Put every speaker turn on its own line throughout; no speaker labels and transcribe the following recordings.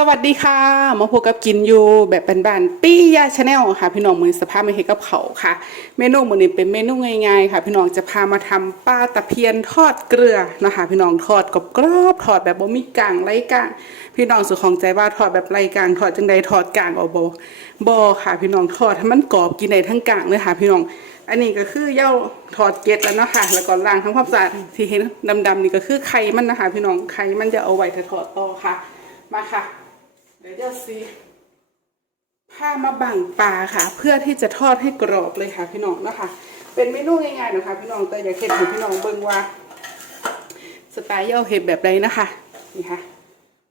สวัสดีค่ะมาพบกับกินอยู่แบบบ้านๆปี้ยาชาแนลค่ะ พี่น้องมือสภาพไม่เห็นกับเขาค่ะ เมนูมือนี้เป็นเมนูง่ายๆค่ะ พี่น้องจะพามาทำปลาตะเพียนทอดเกลือนะคะ พี่น้องทอดกรอบทอดแบบบ่มีกลางไร้กลางพี่น้องสุดของใจว่าทอดแบบไร้กลางทอดจังใดทอดกลางเอาบ่บ่ค่ะ พี่น้องทอดให้มันกรอบกินได้ทั้งกลางเลยค่ะ พี่น้อง อันนี้ก็คือเย้าถอดเกล็ดแล้วเนาะค่ะ แล้วก็ล้างทำความสะอาดที่เห็นดำๆนี่ก็คือไข่มันนะคะ พี่น้องไข่มันจะเอาไว้ถ้าทอดต่อค่ะ มาค่ะ เดี๋ยวจะซีผ้ามาบังปลาค่ะ เพื่อที่จะทอดให้กรอบเลยค่ะพี่น้องนะคะ เป็นเมนูง่ายๆนะคะพี่น้องแต่อยากเห็นให้พี่น้องเบิ่งว่า สไตล์เย้าเห็ดแบบใดนะคะนี่ค่ะ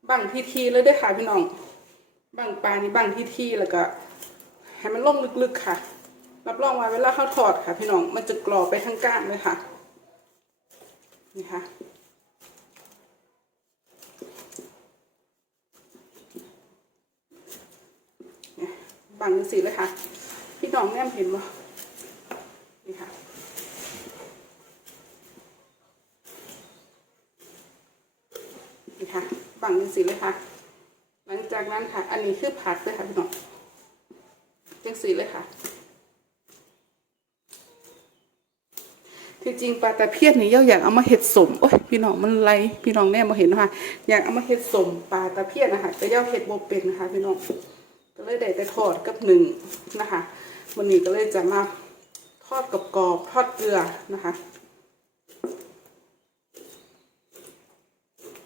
บังทีๆเลยเด้วยค่ะพี่น้องบังปลานี่บังทีๆแล้วก็ให้มันลงลึกๆค่ะ รับรองว่าเวลาเขาทอดค่ะ พี่น้องมันจะกรอบไปทั้งก้านเลยค่ะนี่ค่ะ บังสีเลยค่ะ พี่น้องแนมเห็นบ่นี่ค่ะนี่ค่ะบังสีเลยค่ะ หลังจากนั้นค่ะ อันนี้คือผักเลยค่ะพี่น้องจังสีเลยค่ะที่จริงปลาตะเพียนนี่เย่าอยากเอามาเห็ดสมโอ้ยพี่น้องมันไรพี่น้องแน่มาเห็นนะคะอยากเอามาเห็ดสมปลาตะเพียนนะคะแต่เย่าเห็ดโบเป็นนะคะพี่น้อง ก็เลยได้แต่ทอดกับหนึ่งนะคะวันนี้ก็เลยจะมาทอดกับกรอบทอดเกลือนะคะ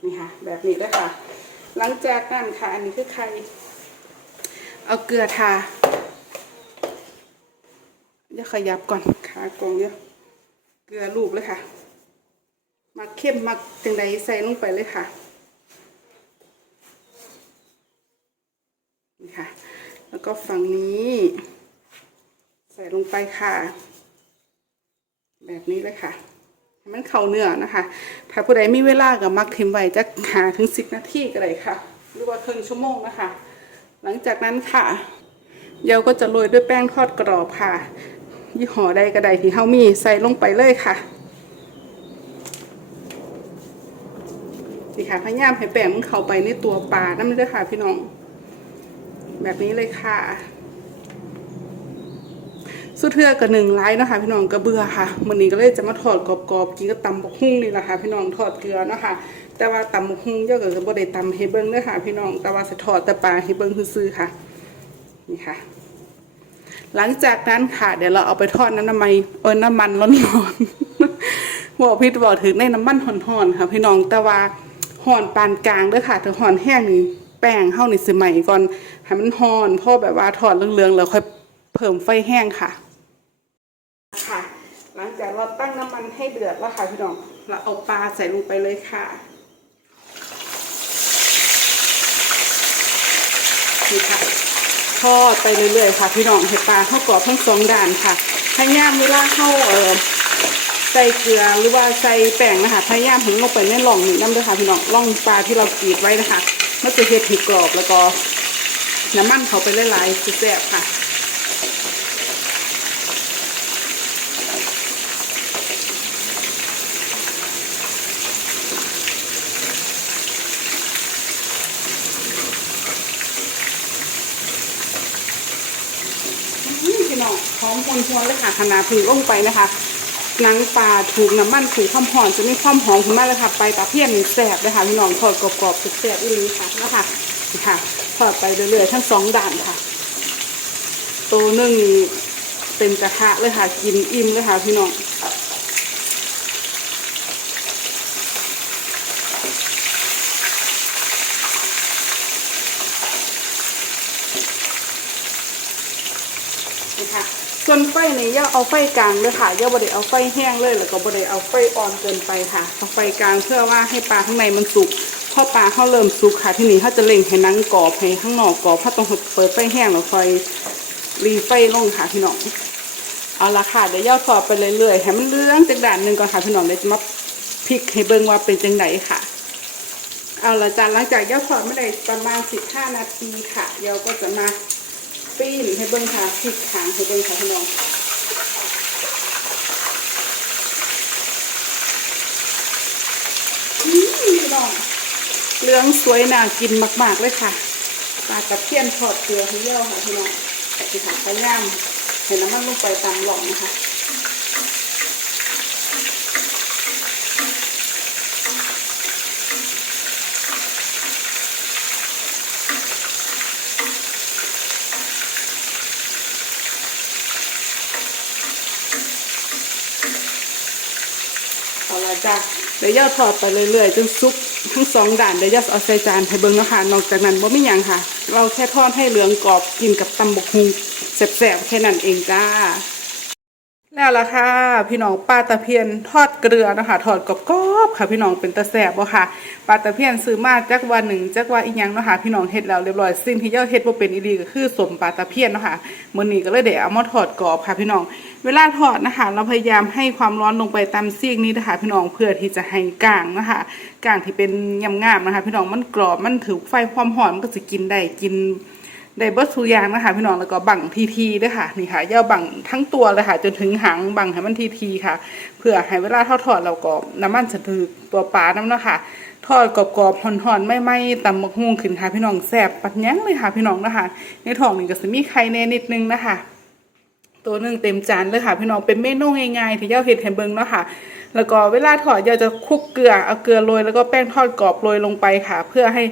นี่ค่ะแบบนี้ด้วยค่ะ หลังจากนั้นค่ะ อันนี้คือไข่เอาเกลือทาเดี๋ยวขยับก่อนขากองเยอะเกลือลูกเลยค่ะ มาเข้มมาจังใดใส่ลงไปเลยค่ะ นี่ค่ะ แล้วก็ฝั่งนี้ ใส่ลงไปค่ะ แบบนี้เลยค่ะให้มันเข้าเนื้อนะคะ ถ้าผู้ใดมีเวลากับมักทิมไว้จะหาถึงสิบนาทีก็ได้ค่ะ หรือว่าครึ่งชั่วโมงนะคะ หลังจากนั้นค่ะ เยาก็จะโรยด้วยแป้งทอดกรอบค่ะ ยี่ห้อใดก็ได้ที่เฮามีใส่ลงไปเลยค่ะนี่ค่ะพยายามให้แป้งมันเข้าไปในตัวปลานั่นเลยค่ะพี่น้อง แบบนี้เลยค่ะ สุดเทือกับหนึ่งไลน์เนาะคะ พี่น้องกระเบือค่ะวันนี้ก็เลยจะมาทอดกรอบๆกินกับตำบกฮุ่งนี่แหละค่ะ พี่น้องทอดเกลือเนาะค่ะแต่ว่าตำบกฮุ่งเยอะกับบ่ได้ตำให้เบิ้งเด้อค่ะ พี่น้องแต่ว่าจะทอดแต่ปลาให้เบิ้งซื่อค่ะนี่ค่ะ หลังจากนั้นค่ะ เดี๋ยวเราเอาไปทอดน้ำมันเออน้ำมันร้อนๆบอกพี่บอกถึงในน้ำมันห่อนๆค่ะ พี่น้องแต่ว่าห่อนปานกลางด้อค่ะถ้าห่อนแห้งนี่ ป้งเข้าในี่สิใหม่ก่อนให้มันหอนพอแบบว่าทอดเหลืองๆแล้วค่อยเพิ่มไฟแห้งค่ะ ค่ะ หลังจากเราตั้งน้ำมันให้เดือดแล้วค่ะพี่น้องเราเอาปลาใส่ลงไปเลยค่ะนี่ค่ะทอดไปเรื่อยๆค่ะพี่น้องให้ปลาเข้ากรอบทั้งสองด้านค่ะพยายามเวลาเข้าเออใส่เกลือหรือว่าใส่แป้งนะคะพยายามถึงลงไปในหล่องนี้น้ำด้วยค่ะพี่น้องล่องปลาที่เรากรีดไว้นะคะ มันจะเห็ดให้กรอบแล้วก็น้ำมันเขาไปละลายๆแซ่บค่ะพี่น้องหอมพวนๆเลยค่ะขนาดถึงลงไปนะคะ หนังปลาถูกน้ำมันถูกความหอมจะมีความหอมขึ้นมาเลยค่ะ ไปตาเพี้ยนแสบเลยค่ะพี่น้องทอดกรอบๆแสบอีหลีค่ะนะคะค่ะทอดไปเรื่อยๆทั้งสองด่านค่ะ ตัวนึ่งนี่เต็มกระทะเลยค่ะกินอิ่มเลยค่ะพี่น้องค่ะ ส่วนไฟนี่ย่าเอาไฟกลางเลยค่ะย่าบดเอาไฟแห้งเลยแล้วก็บดเอาไฟอ่อนเกินไปค่ะเอาไฟกลางเพื่อว่าให้ปลาข้างในมันสุกพอปลาเขาเริ่มสุกค่ะที่นี่เขาจะเล็งให้นังกรอบให้ข้างนอกกรอบเพราต้องเปิดไฟแห้งแล้วค่อยรีไฟลงค่ะพี่น้องเอาละค่ะเดี๋ยวย่อทอดไปเรื่อยๆให้มันเลื้องจากด่านหนึ่งก่อนค่ะพี่น้องเดี๋ยวจะมาพลิกให้เบิ่งว่าเป็นจังไดค่ะ เอาละจ้าหลังจากย่อทอดไม่ได้ประมาณ15นาทีค่ะเดี๋ยวก็จะมา ปีนให้เบิ้งค่ะพริกขางให้เบิ้งค่ะพี่น้องอืมพี่น้องเหลืองสวยน่ากินมาก ๆ เลยค่ะปลาตะเพียนทอดเกลือให้เยี่ยวค่ะพี่น้องแต่ที่ขาพยายามเห็นน้ำมันลงไปตามหล่องนะคะ จ้ะเดี๋ยวย่าทอดไปเรื่อยๆจนซุปทั้งสองด่านเดี๋ยวย่าเอาใส่จานให้เบิ้งนะคะนอกจากนั้นบ่มีหยังค่ะ เราแค่ทอดให้เหลืองกรอบกินกับตำบกฮุงแสบๆแค่นั้นเองจ้า แล้วล่ะค่ะ พี่น้องปลาตะเพียนทอดเกลือนะคะทอดกรอบๆค่ะ พี่น้องเป็นตะแสบบ่ค่ะปลาตะเพียนซื้อมาจักวันหนึ่งจักว่าอีหยังนะคะพี่น้องเฮ็ดแล้วเรียบร้อยสิ่งที่เจ้าเฮ็ดบ่เป็นอีหลีก็คือสมปลาตะเพียนนะคะมื้อนี้ก็เลยได้เอามาทอดกรอบค่ะ พี่น้อง เวลาทอดนะคะเราพยายามให้ความร้อนลงไปตามซีกนี้นะคะพี่น้องเพื่อที่จะให้กลางนะคะกลางที่เป็นยำงามนะคะ พี่น้องมันกรอบมันถือไฟความหอมมันก็จะกินได้กิน ได้เบิร์ทุกอย่างนะคะพี่น้องแล้วก็บังทีทีๆด้วยค่ะนี่ค่ะย่าบังทั้งตัวเลยค่ะจนถึงหางบังให้มันทีทีๆค่ะ เพื่อให้เวลาทอดทอดเราก็น้ำมันจะถือตัวปลาน้ำเนาะค่ะทอดกรอบๆห่อนๆไม่ไหม้ตำมะฮุ่งขึ้นค่ะ พี่น้องแซ่บปัดยั้งเลยค่ะ พี่น้องนะคะในท้องนี่ก็จะมีไข่แน่นิดนึงนะคะตัวหนึ่งเต็มจานเลยค่ะ พี่น้องเป็นเมนูง่ายๆที่เจ้าเห็ดให้เบิ่งเนาะค่ะแล้วก็เวลาทอดเจ้าจะคลุกเกลือเอาเกลือโรยแล้วก็แป้งทอดกรอบโรยลงไปค่ะ เพื่อให้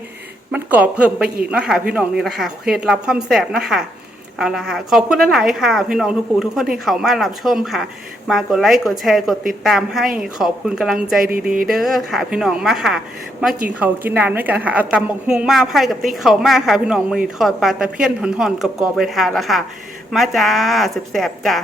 มันกรอบเพิ่มไปอีกเนาะค่ะพี่น้องนี่แหละคะเคล็ดลับความแซ่บนะคะเอาละค่ะขอบคุณหลายๆค่ะ พี่น้องทุกผู้ทุกคนที่เขามารับชมค่ะ มากดไลค์กดแชร์กดติดตามให้ขอบคุณกำลังใจดีๆ เด้อค่ะ พี่น้องมาค่ะ มากินเขากินนานด้วยกันค่ะเอาตำบักฮุงมาไพ่กับติ๊กเขามาค่ะ พี่น้องมือนี้ทอดปลาตะเพียนหอนๆกรอบๆไปทานล้วค่ะ มาจ้าแซ่บๆจ้า